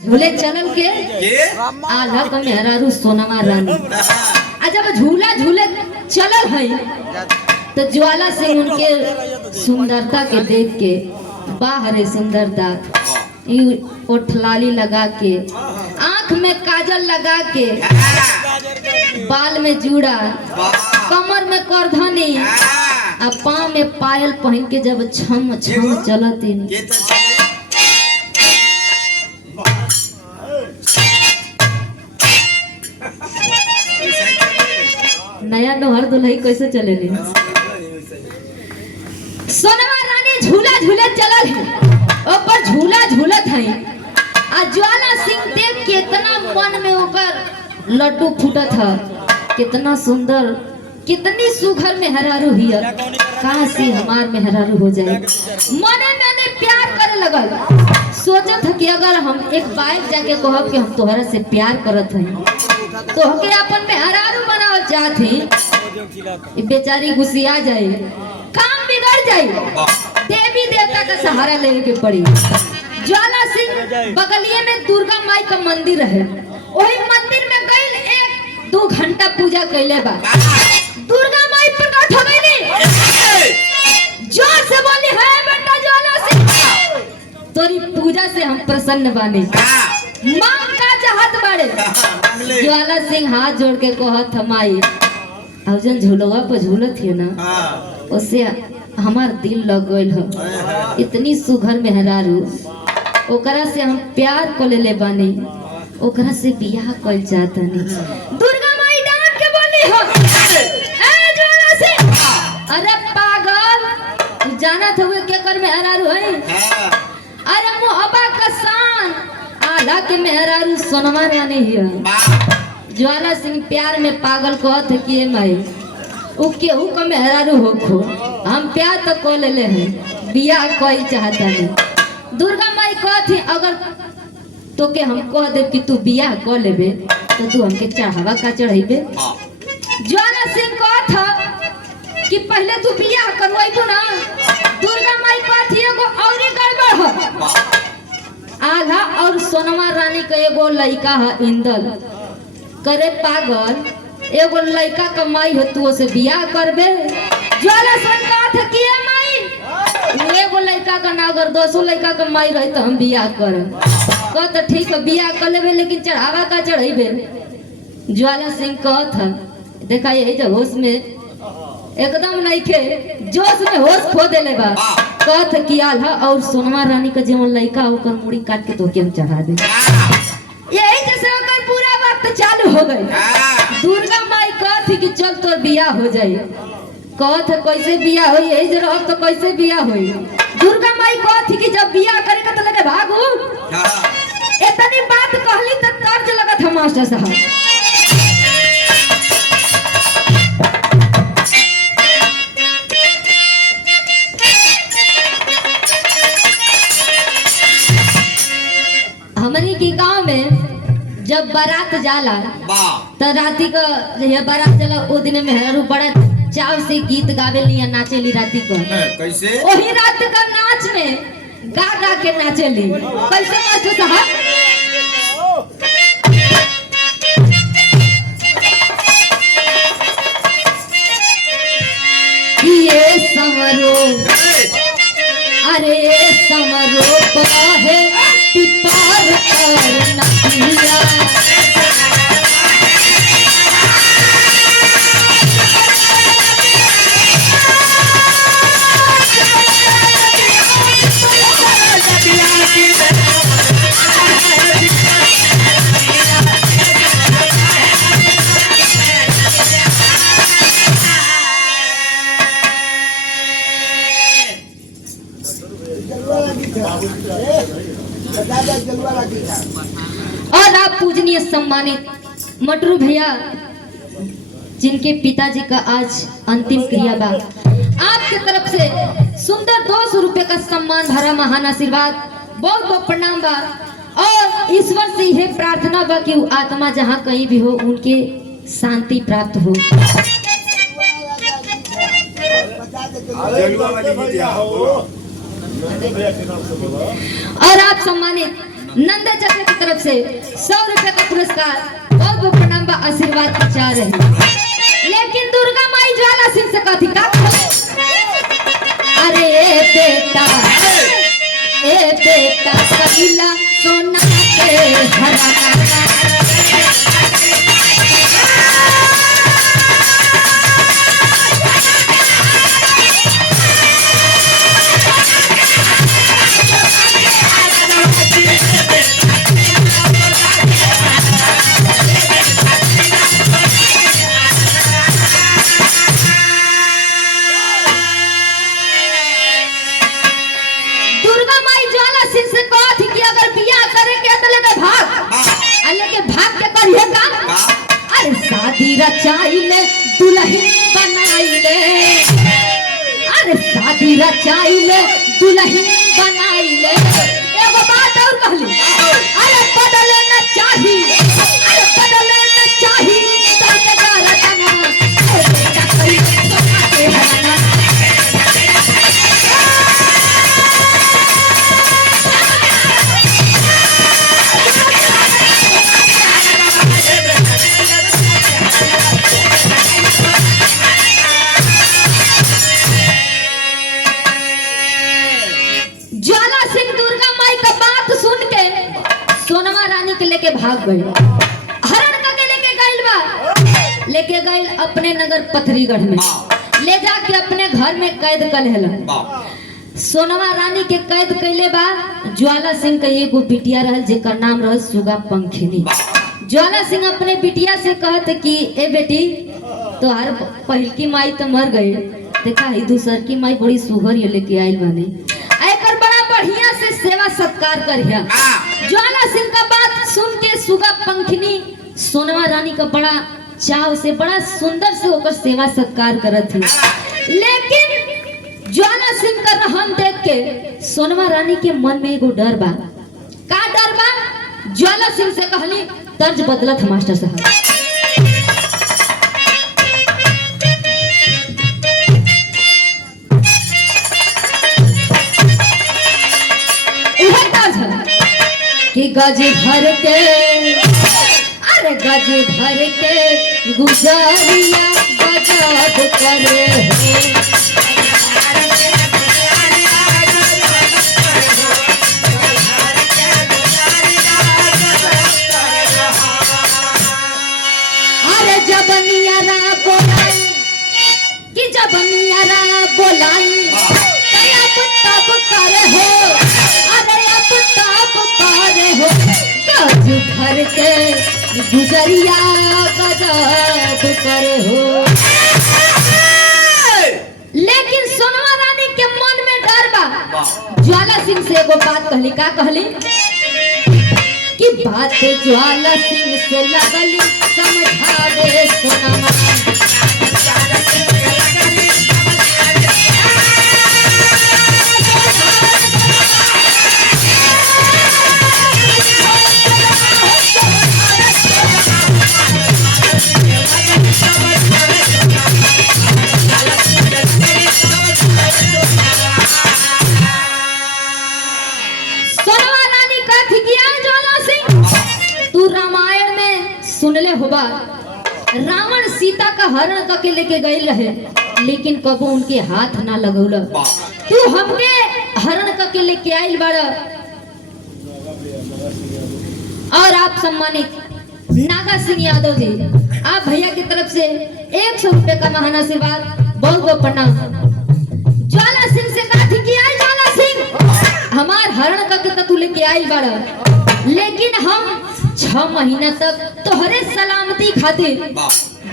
झूले चलल के आल्हा क मेहरारू सोनमा रानी आ जब झूला झूले चलल है तो ज्वाला सिंह उनके सुंदरता के देख के बाहर सुंदरता ओठलाली लगा के आंख में काजल लगा के बाल में जूड़ा कमर में करधनी आ पाँव में पायल पहन के जब छम छम चलती नया नोहर दुल्हई कैसे चले सोनमा रानी झूला झूले चलल है ऊपर झूला झूलत है आ ज्वाला सिंह देख के इतना मन में ओकर लड्डू फूटत है कितना सुंदर कितनी सुघर मेहरारू हिया काशी हमार मेहरारू हो जाए मने मैंने प्यार करे लगल सोचत है कि अगर हम एक बाइक जाके कहब कि हम तोहरा से प्यार करत हैं तो हके अपन मेहरारू बनावल चाहत हैं बेचारी गुस्सिया जाए काम बिगड़ जाए देवी देवता का सहारा लेने के पड़ी ज्वाला सिंह बगलिए में दुर्गा माई का मंदिर है वही मंदिर में गइल 1-2 घंटा पूजा कैले बा दुर्गा माई प्रकट हो गई जोर से बोली है बेटा ज्वाला सिंह तोरी पूजा से हम प्रसन्न बानी मांग का चाहत बाड़े ज्वाला सिंह हाथ जोड़ के कहत हमाई और जन झूलवा पर झूलत है ना उससे हमार दिल लग गइल हो इतनी सुघर मेहरारू ओकरा से हम प्यार को ले बानी ओकरा से बियाह कइल चाहतनी दुर्गा माई डांट के बोली हो ए ज्वाला सिंह अरे पागल तू जानत हुए के कर मेहरारू है अरे मोहब्बा का शान आधा के मेहरारू सोनमा रानी है ज्वाला सिंह प्यार में पागल कहत है कि माई उ केहू का मेहरारू होखो हम प्यार तो को ले हैं बियाह कोई चाहता नहीं दुर्गा माई कहत है अगर तो के हम कह दे कि तू बियाह को लेबे तो तू हमके चढ़ावा का चढ़ाइबे ज्वाला सिंह कहत है कि पहले तू बियाह करवाइबो ना दुर्गा माई कहत है एगो औरी गड़बड़ हो आल्हा और सोनमा रानी का एगो लड़का है इंदल करे पागल एगो लड़का कमाई हो तू से बियाह करबे ज्वाला सिंह कहत है कि माई एगो लड़का का ना अगर 200 लड़का कमाई रही तो हम बियाह करब कहत ठीक है बियाह कर लेबे लेकिन चढ़ावा का चढ़ाइबे ज्वाला सिंह कहत है देखा यही जो होश में एकदम नहीं खे जोश में होश खो देले बा कहत है कि आल्हा और सोनमा रानी का जेवन लड़का ओकर मुड़ी काट के तो के हम चढ़ा दे यही जैसे ओकर पूरा वक्त चालू हो गई दुर्गा माई कहत कि चल तोर बियाह हो जाए कहत है कैसे बियाह होई यही जरा तो कैसे बियाह होई दुर्गा माई कहत कि जब बियाह करे का तो लगे भागू इतनी बात कहली तो तर्ज लगत है मास्टर साहब हमनी के गांव में जब बारात जाला तो राती का जब बारात चला ओ दिन मेहरारू बड़ा चाव से गीत गावे लिया नाचेली राती को कैसे वही रात का नाच में गा गा के नाचेली कैसे नाचो साहब ये समरो अरे समरो है पिपार करना पिया और आप पूजनीय सम्मानित मटरू भैया जिनके पिताजी का आज अंतिम क्रिया बा आपके तरफ से सुंदर 200 रुपए का सम्मान भरा महान आशीर्वाद बहुत बहुत प्रणाम बा और ईश्वर से यह प्रार्थना बा कि आत्मा जहाँ कहीं भी हो उनके शांति प्राप्त हो और आप सम्मानित नंदा चाचा की तरफ से 100 रुपए का पुरस्कार बहुत बहुत प्रणाम बा आशीर्वाद की चाह रहे लेकिन दुर्गा माई ज्वाला सिंह से कथी का अरे ए बेटा कहिला सोना के हराना रचाइले दुल्हन बनाइले अरे शादी रचाइले दुल्हन बनाइले एगो बात और कहली अरे बदले न चाही अरे बदले न चाही तोके रतना बेटा कई सोना के हराना लेके भाग गए हरण के लेके गइल बा लेके गइल अपने नगर पथरीगढ़ में ले जाके अपने घर में कैद कर लेला सोनवा रानी के कैद कैले बा ज्वाला सिंह के एगो बिटिया रहल जेकर नाम रहल सुगा पंखिनी ज्वाला सिंह अपने बिटिया से कहत कि ए बेटी तोहार पहलकी माई तो मर गई देखा ही दूसर की माई बड़ी सुघर ये लेके आइल बानी एकर बड़ा बढ़िया से सेवा सत्कार करिया ज्वाला सिंह का बात सुन के सुगा पंखिनी सोनवा रानी का बड़ा चाव से बड़ा सुंदर से होकर सेवा सत्कार करत थी लेकिन ज्वाला सिंह का रहन देख के सोनवा रानी के मन में एगो डर बा का डर बा ज्वाला सिंह से कहली तर्ज बदलत मास्टर साहब कि गज भर के अरे गज भर के गुजारिया बजात करे अरे जब नियारा बोलाई कि जब नियारा बोलाई तब करे हो अरे अब तब करे हो गज भर के गुजरिया गजब करे हो लेकिन सोनवा रानी के मन में डर बा ज्वाला सिंह से एगो बात कहली का कहली कि बात ज्वाला सिंह से लगली समझावे सोनवा सुनले होबा रावण सीता का हरण करके लेके गए रहे लेकिन कबो उनके हाथ ना लगौल तू हमके हरण करके लेके आइल बाड़ा और आप सम्मानित नागा सिंह यादव जी आप भैया की तरफ से 100 रुपए का महान आशीर्वाद बहुत बहुत प्रणाम ज्वाला सिंह से कहा थी कि आई ज्वाला सिंह हमार हरण करके तू लेके आइल बाड़ा लेकिन हम 6 महीना तक तोहरे सलामती खातिर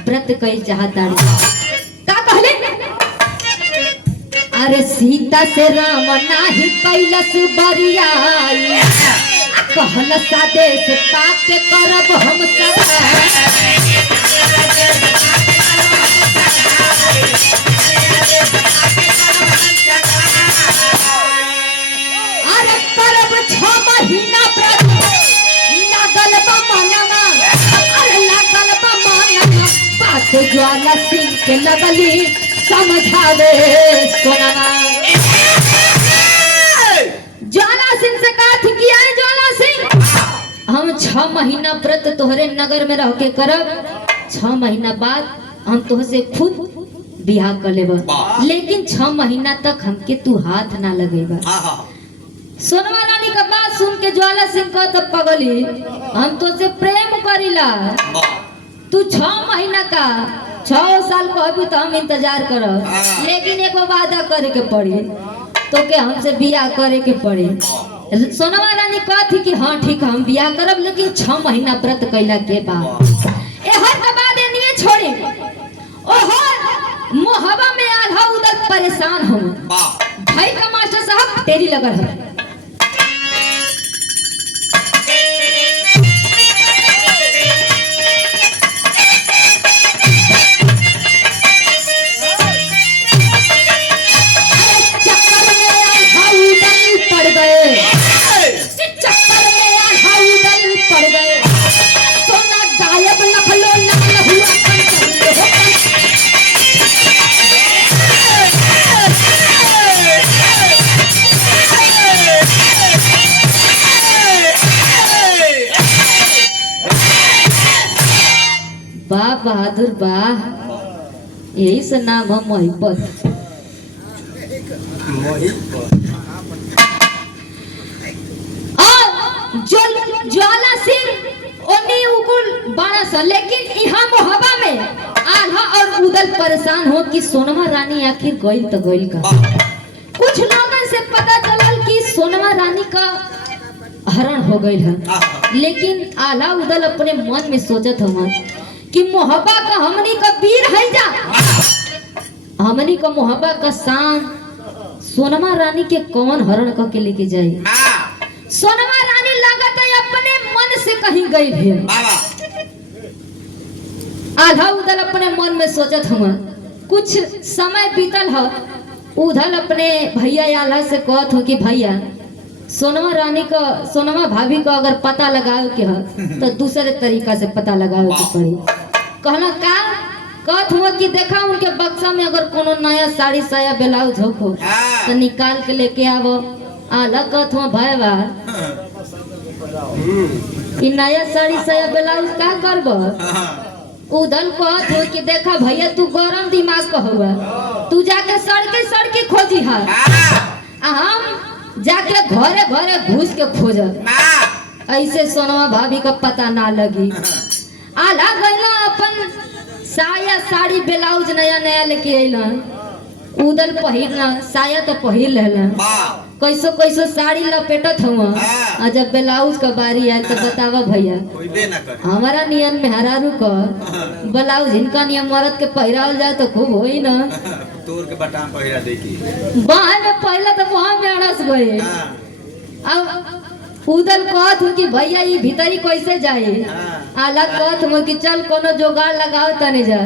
व्रत कई चाहता का कहले अरे सीता से राम नाही कैलस बरियाई कहल सादेश पाप के करब हम अरे करब 6 महीना व्रत लागल बा मनवा अरे लागल बा मनवा बात ज्वाला सिंह के लगली समझावे सोनवा ज्वाला सिंह से कहा थी कि आई ज्वाला सिंह हम 6 महीना व्रत तोहरे नगर में रह के करब, 6 महीना बाद हम तोहसे खुद बियाह कर लेब, लेकिन 6 महीना तक हमके तू हाथ ना लगेगा। सोनमा रानी का बात सुन के ज्वाला सिंह का तो पगली, हम तो से प्रेम करीला, तू 6 महीना का 6 साल को अभी तो हम इंतजार करब, लेकिन एगो वादा करे के पड़ी तो के हमसे बियाह करे के पड़ी। सोनमा रानी कहती कि हाँ ठीक है हम बियाह करब, लेकिन 6 महीना व्रत कैला के बाद एहर के बाद नहीं छोड़े। ओहर मोहब्बत में आधा उधर परेशान हो भाई का मास्टर साहब तेरी लगल है। वाह बहादुर वाह, यही से नाम है मोहिब्बत। ज्वाला सिंह ओनी उकुल बाड़ा सा, लेकिन यहाँ मोहब्बा में आल्हा और उदल परेशान हो कि सोनमा रानी आखिर गइल तो गइल का। कुछ लोगों से पता चलल कि सोनमा रानी का हरण हो गइल है, लेकिन आल्हा उदल अपने मन में सोचत हवन कि मोहब्बा का हमनी का वीर है जा, हमनी का मोहब्बा का शान सोनमा रानी के कौन हरण करके लेके जाए। सोनमा रानी लागत है अपने मन से कहीं गई है। आधा उधर अपने मन में सोचत हम, कुछ समय बीतल है, उधर अपने भैया आल्हा से कहत हो कि भैया सोनमा रानी का, सोनमा भाभी का अगर पता लगाओ के है तो दूसरे तरीका से पता लगाओ के पड़ी। कहना का कहत हुआ कि देखा उनके बक्सा में अगर कोनो नया साड़ी साया ब्लाउज हो तो निकाल के लेके आवो। आल्हा कहत हुआ भाई ई नया साड़ी साया ब्लाउज का करबो। उधर कहत हो कि देखा भैया तू गरम दिमाग का हुआ, तू जाके सड़के सड़के खोजी है, हम जाके घरे घरे घुस के खोज, ऐसे सोनमा भाभी का पता ना लगी। आल्हा गइला अपन साया साड़ी ब्लाउज नया नया लेके अइला, उदल पहिरना साया तो पहिर लेला, कैसो कैसो साड़ी लपेटत हुआ, और जब ब्लाउज का बारी आयल तो बतावा भैया हमारा नियम में हरारू का ब्लाउज इनका नियम मर्द के पहिरावल जाए तो खूब होई ना, तोर के बटाम पहिरा दे की बाहर में पहला तो वहां में अड़स गए। अब उदल कहत हूँ कि भैया ये भीतरी कैसे जाए। आल्हा कहत हूँ कि चल कोनो जोगाड़ लगाओ तने जा,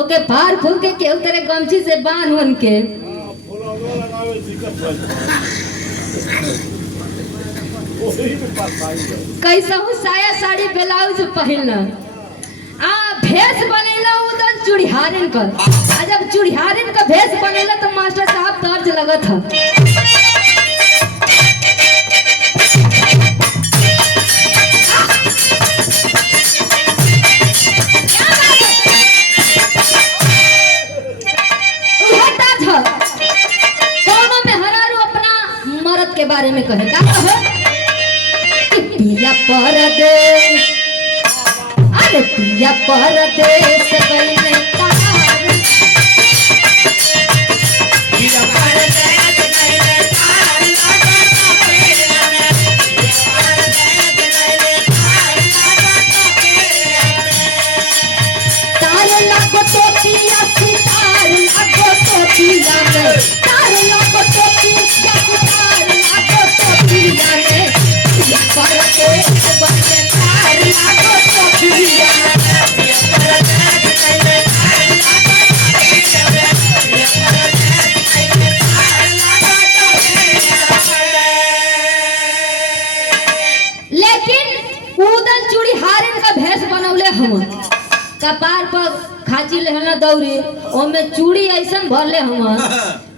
ओके फाड़ फूल के केहू तेरे गमछी से बांध उनके। कैसा हूँ साया साड़ी ब्लाउज पहनना, भेष बनेला उदल चूड़िहारिन का। जब चूड़िहारिन का भेष बनेला तो मास्टर साहब तर्ज लगत था। के बारे में कहे का कहे पिया परदेश, अरे पिया परदेश गइले तार, पिया परदेश गइले तार, तार लगो तो पिया सितार लगो तो पिया में, तार लगो तो पिया सितार लगो तो पिया में, पिया परदेश गइले तार लगो तो पिया में, पिया परदेश गइले तार लगो तो पिया में, पिया परदेश गइले तार लगो तो पिया में। लेकिन उदल चूड़िहारिन का भेष बनौले हम, कपार पर खाची लेहना दौरी, ओमे चूड़ी ऐसन भरले हम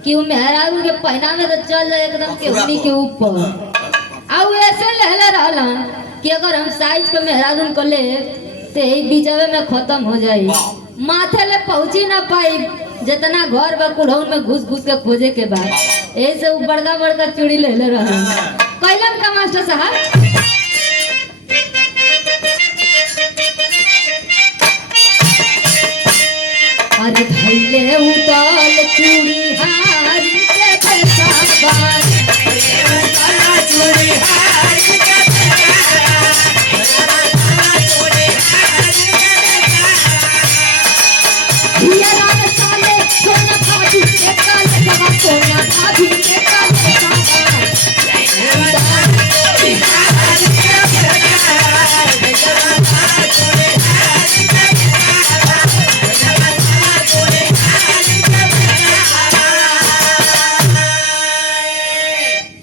कि उ मेहरारू के पहनावे तो चल जाए एकदम के उन्हीं के ऊपर। आउ ऐसे लहले रहला कि अगर हम साइज पे मेहरारून को ले तो यही बीचवे में खत्म हो जाई, माथे ले पहुंची ना पाई, जितना घर बा कुढ़ौन में घुस घुस के खोजे के बाद ऐसे वो बड़का बड़का चूड़ी ले ले रहा कैलन का मास्टर साहब। अरे धैले उताल चूड़ी हारी के पेशाबार, चूड़ी हार के हिया रात साले सोना भाभी के काल सवा, सोना भाभी के काल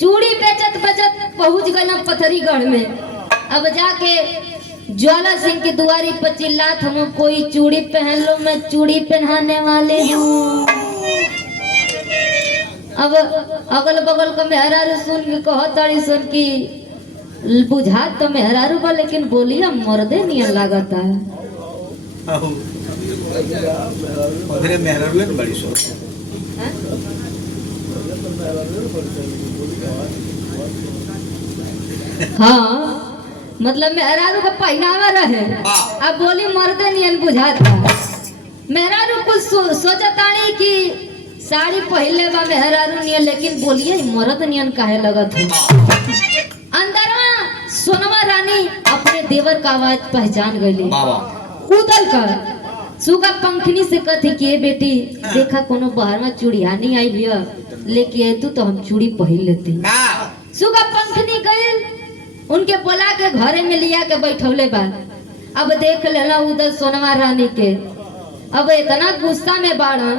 चूड़ी बेचत बेचत पहुंच गए पथरीगढ़ में। अब जाके ज्वाला सिंह की दुआरी पर चिल्लात, हम कोई चूड़ी पहन लो, मैं चूड़ी पहनाने वाले हूँ। अब अगल बगल का मेहरारू सुन के कहताड़ी सुन की बुझात तो मेहरारू बा, लेकिन बोलिया मर्दे नियन लागता है। उधरे मेहरारू है बड़ी सो हाँ मतलब मेहरारू का पहनावा रहे, अब बोली मर्दे नियन बुझाता। मेहरारू कुछ सोचतानी कि साड़ी पहले बा मेहरारू नियन, लेकिन बोलिए मर्द नियन काहे लगत है। अंदरवा सोनवा रानी अपने देवर का आवाज पहचान गई, उदल कर सुगा पंखनी से कथी कि बेटी देखा कोनो बाहर में चूड़िया नहीं आई भैया, लेके आए तू तो हम चूड़ी पहन लेते। सुगा पंखनी गई, उनके बोला के घरे में लिया के बैठौले बा। अब देख लेला उधर सोनवा रानी के, अब इतना गुस्सा में बाड़ा,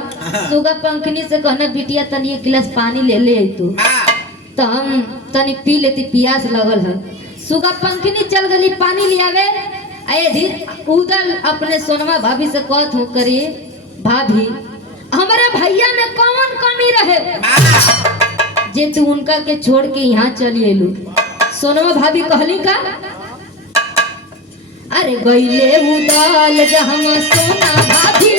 सुगा पंखनी से कहना बिटिया तनी एक गिलास पानी ले ले तू, तो हम तनी पी लेती, प्यास लगल है। सुगा पंखनी चल गई पानी लियावे। धीर उधर अपने सोनवा भाभी से कहत हूँ करी भाभी हमारे भैया में कौन कमी रहे जे तू उनका के छोड़ के यहाँ चली एलू। सोनवा भाभी कहली का, अरे गईले उदाल जहाँ सोना भाभी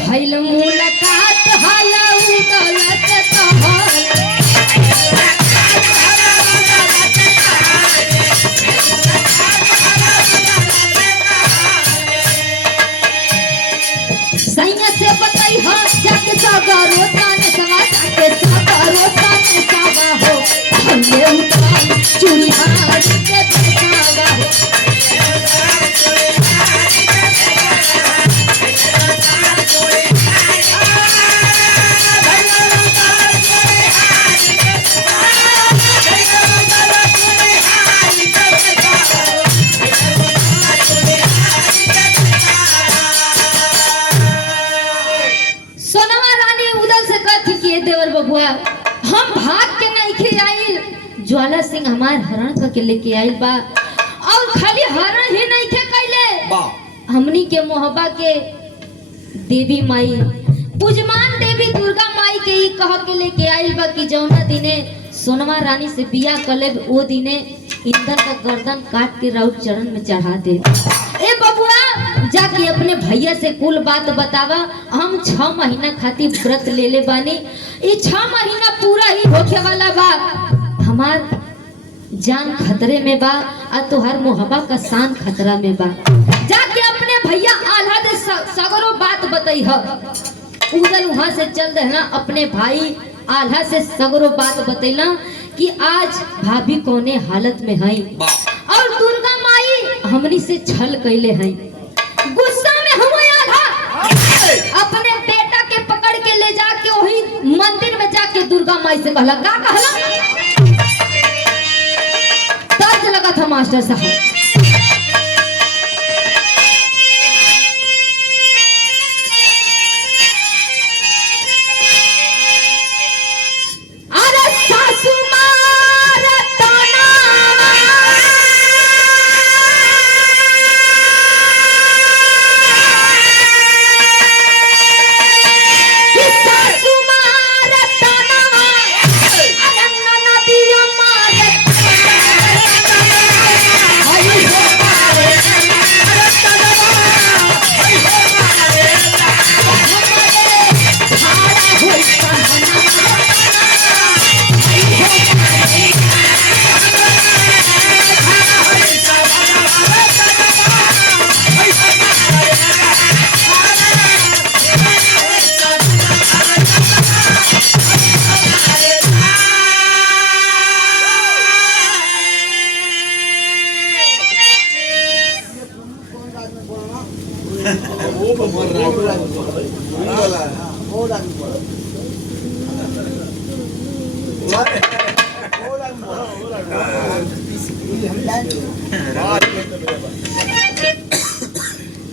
भइल मुलाकात हाला उदलत कहल। सैया से बताई हो जाके सागरो ताने सवा, जाके सागरो ताने सवा हो, हमने उतार चूड़ी हार के पेशावा हो। हम भाग के नहीं खे आइल, ज्वाला सिंह हमार हरण करके लेके आइल बा, और खाली हरण ही नहीं खे कैले, हमनी के मोहब्बा के देवी माई पूजमान देवी दुर्गा माई के ही कह के लेके आइल बा कि जौना दिने सोनवा रानी से बिया कले वो दिने इंद्र का गर्दन काट के राउत चरण में चढ़ा दे। ए बबुआ जाके अपने भैया से कुल बात बतावा, हम 6 महीना खातिर व्रत ले ले बानी, ये 6 महीना पूरा ही होखे वाला बा, हमार जान खतरे में बा और तोहर मोहब्बत का शान खतरा में बा। जाके अपने भैया आल्हा दे सगरो बात बताई ह। उधर वहां से चल देना अपने भाई आल्हा से सगरो बात बतैला कि आज भाभी कोने हालत में है और दुर्गा माई हमनी से छल कैले हैं। गुस्सा में हम आल्हा अपने बेटा के पकड़ के ले जाके वही मंदिर में जाके दुर्गा माई से कहला, का कहला? दर्द लगा था मास्टर साहब।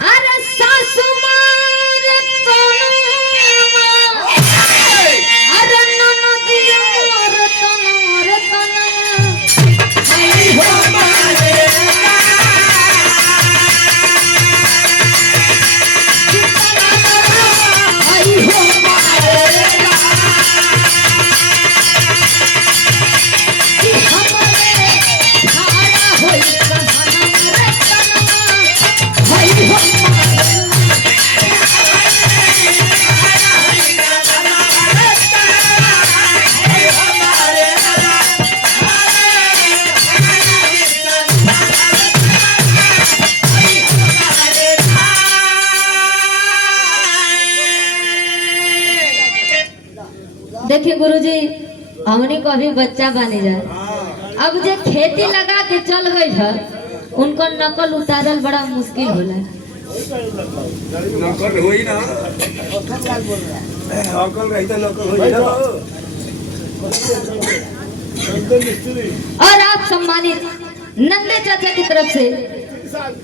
अरे सासू मारे तनवा, अरे ननदिया मारे तनवा, आई हो मारे आई हो मारे कि हमरे खाड़ा होई कहना रे तनवा, आई हो मारे देखिए गुरुजी, हमने को अभी बच्चा बने जाए, अब जे खेती लगा के चल गई है उनको नकल उतारल बड़ा मुश्किल होला। नकल होई ना, नकल रही तो नकल होई ना। और आप सम्मानित नंदे चाचा की तरफ से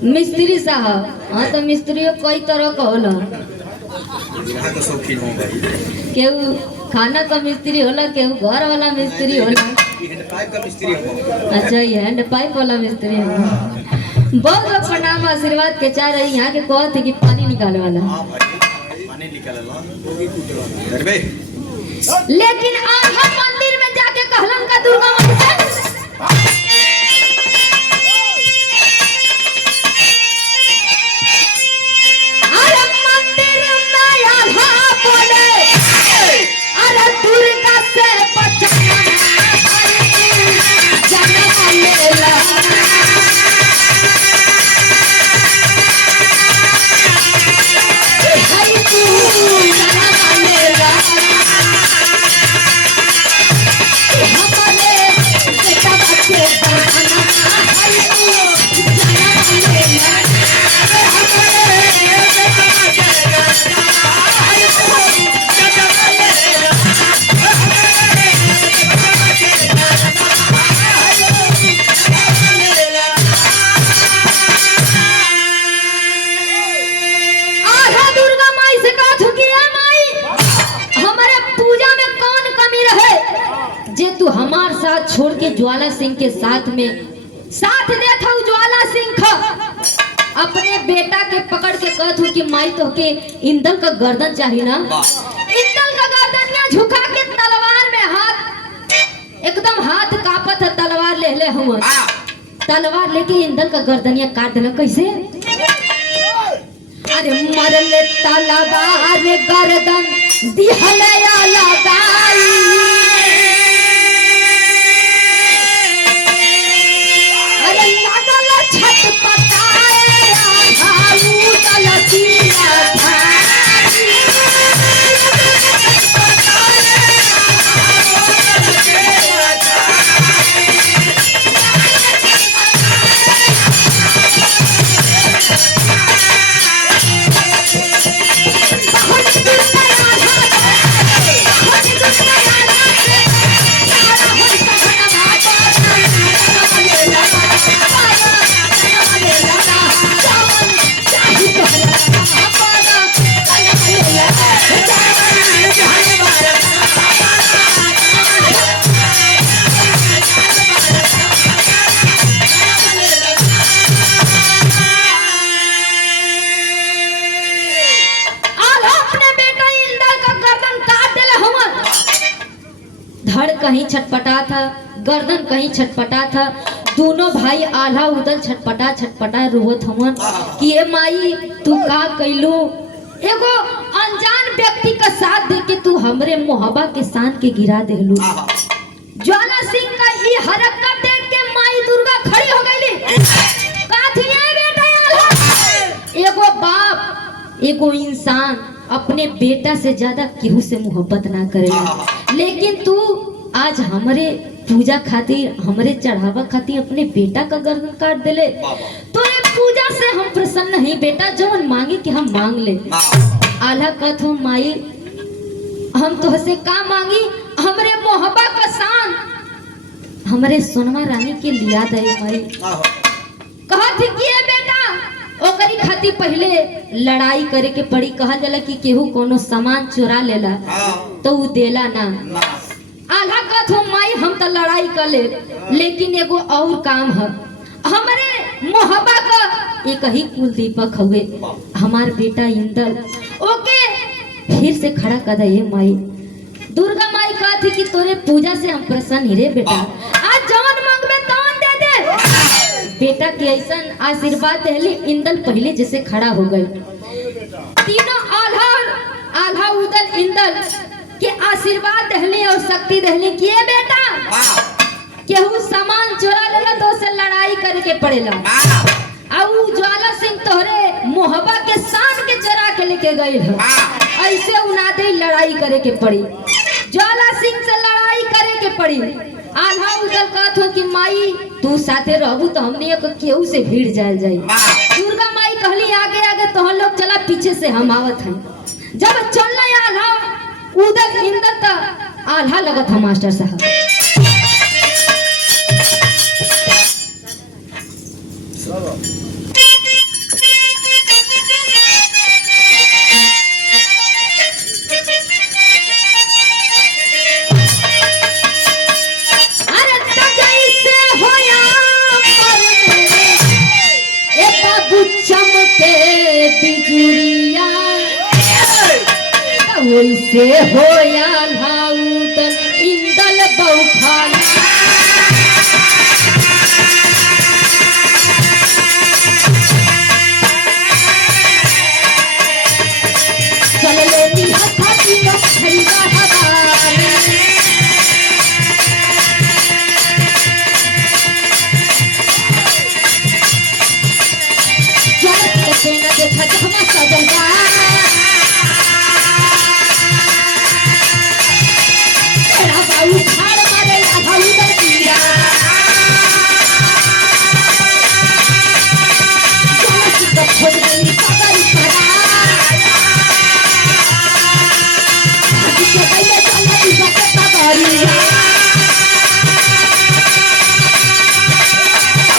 मिस्त्री साहब, हाँ तो मिस्त्रियों कई तरह का होला, यहाँ तो शौकीन हो भाई। केहू खाना का मिस्त्री होला, केहू घर वाला मिस्त्री होला। पाइप का मिस्त्री हो। अच्छा, ये हैंड पाइप वाला मिस्त्री होला। बहुत बहुत प्रणाम, आशीर्वाद के चाह रही यहाँ के कहते कि पानी निकाले वाला। हाँ भाई, पानी निकाले लो, वो भी कुछ लो। रख बे। लेकिन आज हम मंदिर में जाके कहलन का दुर्गा माई से, अरे मंदिर में आल्हा बोले, अरे दुर्गा से बचाना जाना लेला, हाय तू जाना लेला, हमारे बेटा बच्चे बनाना, हाय तू जाना लेला, हमारे बेटा बच्चे बनाना, हाय तू जाना लेला। आधा दुर्गा माई से कहा थुकी है माई, हमारे पूजा में कौन कमी रहे जे तू हमार साथ छोड़ के ज्वाला सिंह के साथ में साथ देता हूँ। ज्वाला सिंह खा अपने बेटा के पकड़ के कहत हूँ कि माई तो के इंदल का गर्दन चाहिए ना, इंदल का गर्दन या झुका के तलवार में हाथ एकदम हाथ कापत है, तलवार ले हुआ, तलवार लेके इंदल का गर्दनिया काट देना। कैसे? अरे मरले तलवार गर्दन दिहले लगाई, अरे लागल छटपटाए आधाऊ तलसिया धड़ कहीं छटपटा था, गर्दन कहीं छटपटा था, दोनों भाई आल्हा उदल छटपटा छटपटा रोवत हमन कि ए माई तू का कैलू, एगो अनजान व्यक्ति का साथ दे के तू हमरे मोहब्बा के शान के गिरा देलू। ज्वाला सिंह का ये हरकत देख के माई दुर्गा खड़ी हो गईली। काथी है बेटा आल्हा, एगो बाप एगो इंसान अपने बेटा से ज्यादा केहू से मोहब्बत ना करेला, लेकिन तू आज हमरे पूजा खातिर हमरे चढ़ावा खातिर अपने बेटा का गर्दन काट देले। तो पूजा से हम प्रसन्न नहीं बेटा, जो मांगे कि हम मांग ले। आल्हा कहत हो माई हम तुहसे का मांगी, हमरे मोहब्बत का शान हमरे सोनमा रानी के लिया दे माई। कहत कि ये बेटा ओकरी खाती पहले लड़ाई करे के पड़ी। कहा जाला कि केहू कोनो सामान चुरा लेला तो उ देला ना। आल्हा कहत हो माई हम तो लड़ाई कर ले, लेकिन एगो और काम है। हमरे मोहब्बत का एक ही कुल दीपक हुए हमार बेटा इंदल, ओके फिर से खड़ा कर दे माई। दुर्गा माई कहा थी कि तोरे पूजा से हम प्रसन्न ही रे बेटा, आज जवन मांगबे तवन दे दे। बेटा के ऐसा आशीर्वाद देली। इंदल पहले जैसे खड़ा हो गई। तीनों आल्हा उदल इंदल के आशीर्वाद देली और शक्ति देली कि ये बेटा केहू सामान चुरा लेला तो से लड़ाई करे के पड़ेला। और ज्वाला सिंह तोहरे मोहब्बत के शान के चुरा के लेके गई है, ऐसे उनादे लड़ाई करे के पड़ी। ज्वाला सिंह से लड़ाई करे के पड़ी। आल्हा उदल कहत हो कि माई तू साथे रहबू तो हमने एक केहू से भीड़ जाए जाई। दुर्गा माई कहली आगे आगे तो हम लोग चला, पीछे से हम आवत हैं। जब चलना आल्हा उदल इंदल तक आल्हा लगत है मास्टर साहब। वैसे होया उदल इंदल बौखाना। चल लेती हथाती लो खरीदा हवाले, जगत के सेना देखा जहमा सजलवा। उखाड़ मारे आधा उदल पीरा, जलसी खोज गई पकड़ी पड़ा। भागी के पहले चला इसा के पकड़िया,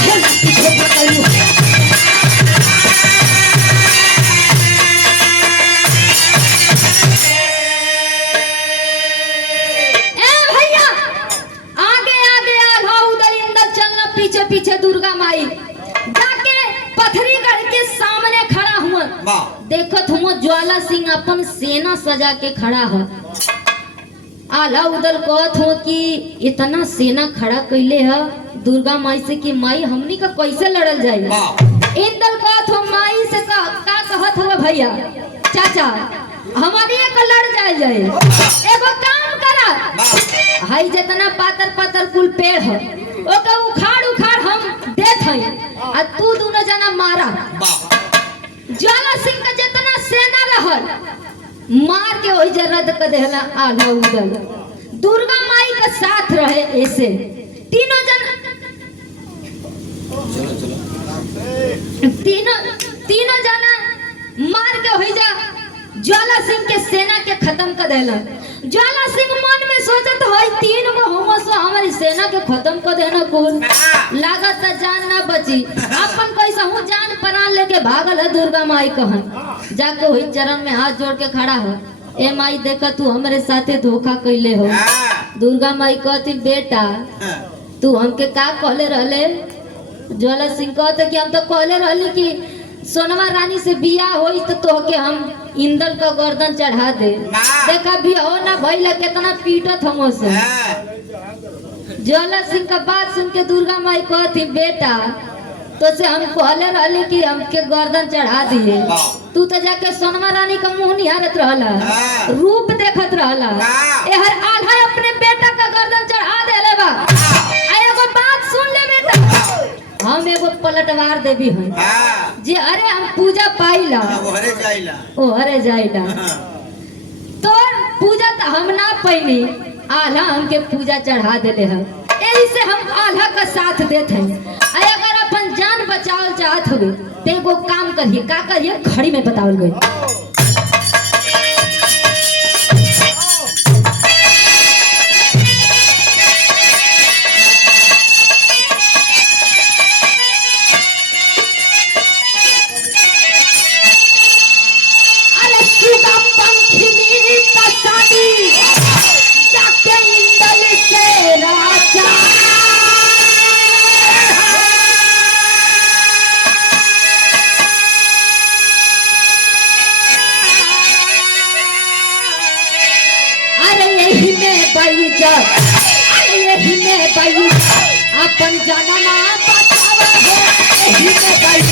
जलसी को पकड़ी। पीछे दुर्गा माई जाके पथरीगढ़ के सामने खड़ा हुआ। देखत हुआ ज्वाला सिंह अपन सेना सजा के खड़ा है। आल्हा उदल कहत हो कि इतना सेना खड़ा कैले है दुर्गा माई से कि माई हमनी का कैसे लड़ल जाए। इंदल कहत हो माई से का कहत हो भैया चाचा हमारी एक लड़ जाए। एगो काम करा, हाई जितना पातर पातर कुल पेड़ है ओके उखाड़ उखाड़ हम देत हई आ तू दोनों जना मारा। ज्वाला सिंह का जितना सेना रहल मार के वही रद्द कर देला आल्हा उदल। दुर्गा माई का साथ रहे ऐसे तीनों जना तीनों जना मार के वही जा ज्वाला सिंह के सेना के खत्म कर देला। ज्वाला सिंह मन में सोचत है तीन गो होमो सो हमारी सेना के खत्म कर देना कुल लागत जान ना बची। अपन कैसा हूँ जान प्राण लेके भागल है दुर्गा माई कहन जाके वही चरण में हाथ जोड़ के खड़ा है। ए माई देखा तू हमारे साथे धोखा कैले हो। दुर्गा माई कहती बेटा तू हमके का कहले रहले। ज्वाला सिंह कहते कि हम तो कहले रहली कि सोनमा रानी से बिया होई तो तोहके हम इंदल का गर्दन चढ़ा दे। देखा भी हो ना भइला कितना पीटत हम से। ज्वाला सिंह का बात सुन के दुर्गा माई कहती बेटा तो से हम कहले रहली कि हमके गर्दन चढ़ा दिए, तू तो जाके सोनमा रानी का मुंह निहारत रहला, रूप देखत रहला। एहर आल्हा अपने बेटा का गर्दन चढ़ा देले बा। एगो बात सुन ले बेटा, हम एगो पलटवार देवी हई जे अरे हम पूजा पाइला ओ हरे जाइला तो पूजा तो हम ना पैनी, आल्हा हमके पूजा चढ़ा देले है। यही से हम आल्हा का साथ देते हैं। अगर अपन अपन जान बचावल चाहत हवे ते एगो काम करिए, का करिए खड़ी में बतावल गई। यही में बाई अपन जनमा बचावा है, यही में बाई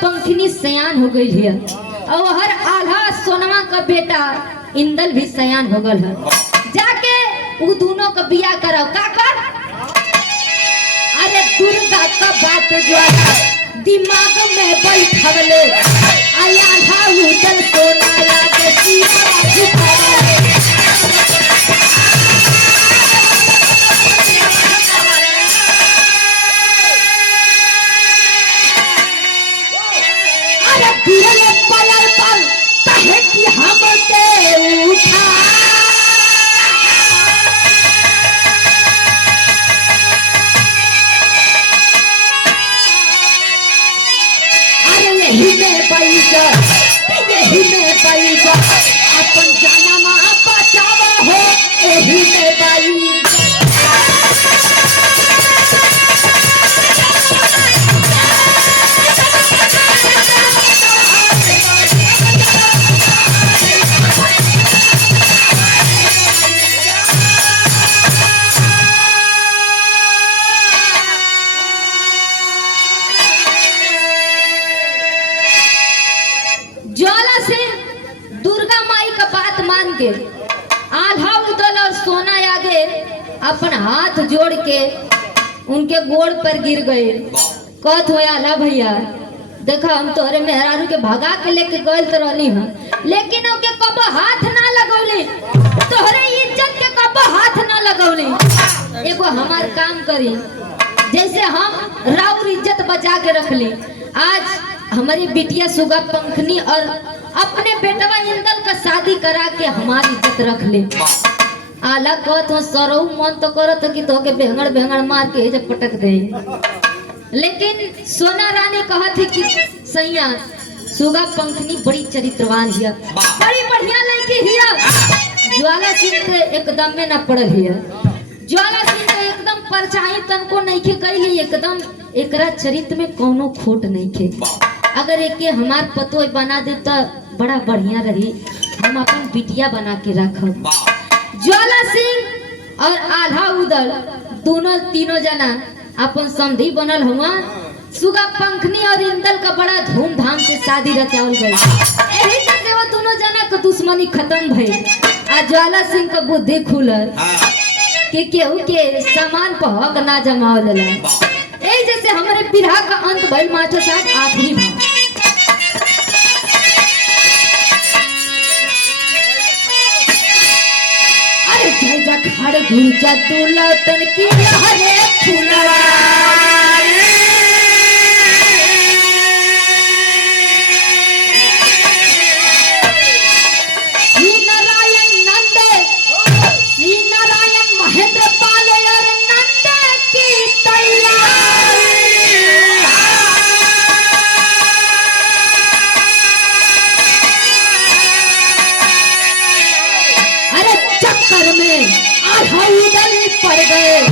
पंखनी सयान हो गई है और हर आल्हा सोनमा का बेटा इंदल भी सयान हो गल है। जाके वो दोनों का बिया करो का कर। अरे दुर्गा का बात जो दिमाग में बैठवले आल्हा उदल सोना लागे सीधा पलल पर कहे कि हम के उठा। अरे यही में पैसा, यही में पैसा अपन जनमा बचावा हो, यही में पैसा। के आल्हा उदल और सोना आगे अपन हाथ जोड़ के उनके गोड़ पर गिर गए। कहत हो आल्हा भैया देखो हम तोहरे मेहरारू के भगा के लेके गए तो रहनी हम, लेकिन ओके कबो हाथ ना लगौले, तोहरे इज्जत के कबो हाथ ना लगौले। एगो हमार काम करी, जैसे हम राउर इज्जत बचा के रख ली। आज हमारी बिटिया सुगा पंखनी और अपने बेटवा इंदल का शादी करा के हमारी इज्जत रख ले। आला कहत हो सरऊ मन तो करत कि तोके बेंगड़ बेंगड़ मार के जब पटक दे, लेकिन सोना रानी कहत है कि सैया सुगा पंखनी बड़ी चरित्रवान हिया, बड़ी बढ़िया लड़की हिया। ज्वाला सिंह से एकदम में ना पड़ल हिया, ज्वाला सिंह तो एकदम परछाई तनको नहीं के गई, एकदम एकरा चरित्र में कोनो खोट नहीं के। अगर एक हमार पतो बना दे तो बड़ा बढ़िया रही, हम अपन बिटिया बना के रखब। ज्वाला सिंह और आल्हा उदल दोनों तीनों जना अपन समधी बनल हुआ। सुगा पंखनी और इंदल का बड़ा धूमधाम से शादी रचावल गई। यही से वो दोनों जना का दुश्मनी खत्म भई। आज ज्वाला सिंह का बुद्धि खुलल कि केहू के सामान पर हक ना जमावल ला। यही जैसे हमारे बिरहा का अंत भइल मास्टर साहब आखिरी में। अरे जय जखाड़ गुरजा दूल्हा तन की लहरे फुलवा पड़ गए।